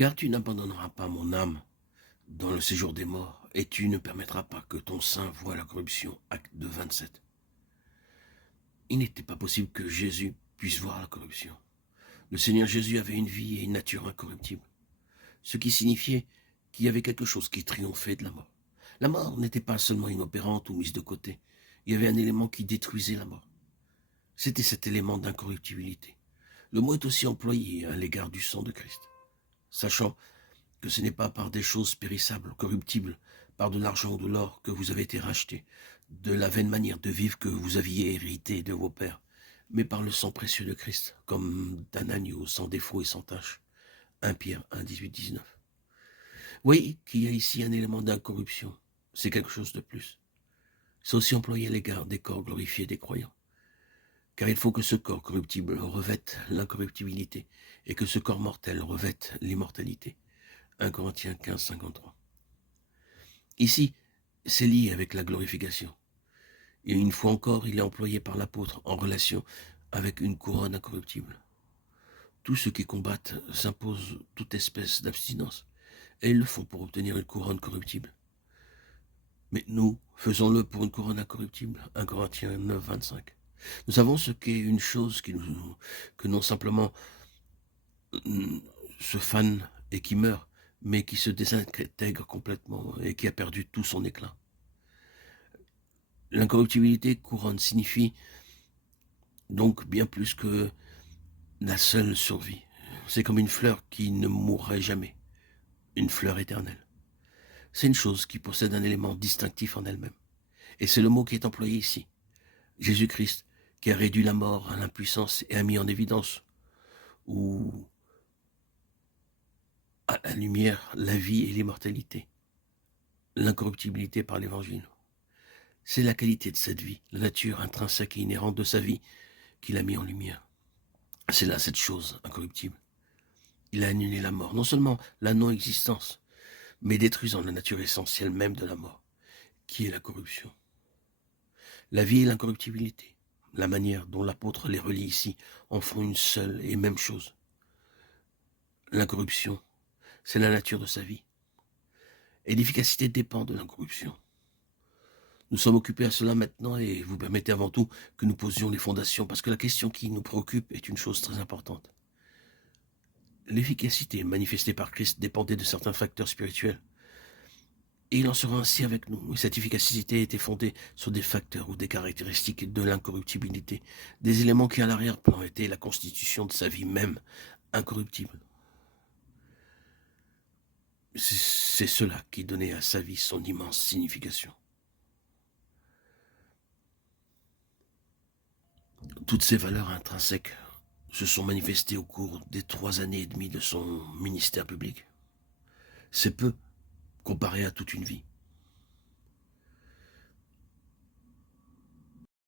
Car tu n'abandonneras pas mon âme dans le séjour des morts, et tu ne permettras pas que ton sein voie la corruption. Acte 2, 27. Il n'était pas possible que Jésus puisse voir la corruption. Le Seigneur Jésus avait une vie et une nature incorruptibles, ce qui signifiait qu'il y avait quelque chose qui triomphait de la mort. La mort n'était pas seulement inopérante ou mise de côté, il y avait un élément qui détruisait la mort. C'était cet élément d'incorruptibilité. Le mot est aussi employé à l'égard du sang de Christ, sachant que ce n'est pas par des choses périssables, corruptibles, par de l'argent ou de l'or que vous avez été rachetés, de la vaine manière de vivre que vous aviez hérité de vos pères, mais par le sang précieux de Christ, comme d'un agneau sans défaut et sans tache. 1 Pierre 1, 18, 19. Oui, qu'il y a ici un élément d'incorruption, c'est quelque chose de plus. C'est aussi employé à l'égard des corps glorifiés des croyants. Car il faut que ce corps corruptible revête l'incorruptibilité et que ce corps mortel revête l'immortalité. 1 Corinthiens 15, 53. Ici, c'est lié avec la glorification. Et une fois encore, il est employé par l'apôtre en relation avec une couronne incorruptible. Tous ceux qui combattent s'imposent toute espèce d'abstinence, et ils le font pour obtenir une couronne corruptible. Mais nous, faisons-le pour une couronne incorruptible. 1 Corinthiens 9, 25. Nous savons ce qu'est une chose que non simplement se fane et qui meurt, mais qui se désintègre complètement et qui a perdu tout son éclat. L'incorruptibilité couronne signifie donc bien plus que la seule survie. C'est comme une fleur qui ne mourrait jamais, une fleur éternelle. C'est une chose qui possède un élément distinctif en elle-même. Et c'est le mot qui est employé ici. Jésus-Christ, qui a réduit la mort à l'impuissance et a mis en évidence, ou à la lumière, la vie et l'immortalité, l'incorruptibilité par l'évangile. C'est la qualité de cette vie, la nature intrinsèque et inhérente de sa vie qu'il a mis en lumière. C'est là cette chose incorruptible. Il a annulé la mort, non seulement la non-existence, mais détruisant la nature essentielle même de la mort, qui est la corruption. La vie et l'incorruptibilité, la manière dont l'apôtre les relie ici, en font une seule et même chose. L'incorruption, c'est la nature de sa vie. Et l'efficacité dépend de l'incorruption. Nous sommes occupés à cela maintenant et vous permettez avant tout que nous posions les fondations, parce que la question qui nous préoccupe est une chose très importante. L'efficacité manifestée par Christ dépendait de certains facteurs spirituels. Et il en sera ainsi avec nous. Et cette efficacité était fondée sur des facteurs ou des caractéristiques de l'incorruptibilité, des éléments qui à l'arrière-plan étaient la constitution de sa vie même, incorruptible. C'est cela qui donnait à sa vie son immense signification. Toutes ces valeurs intrinsèques se sont manifestées au cours des 3 années et demie de son ministère public. C'est peu comparé à toute une vie.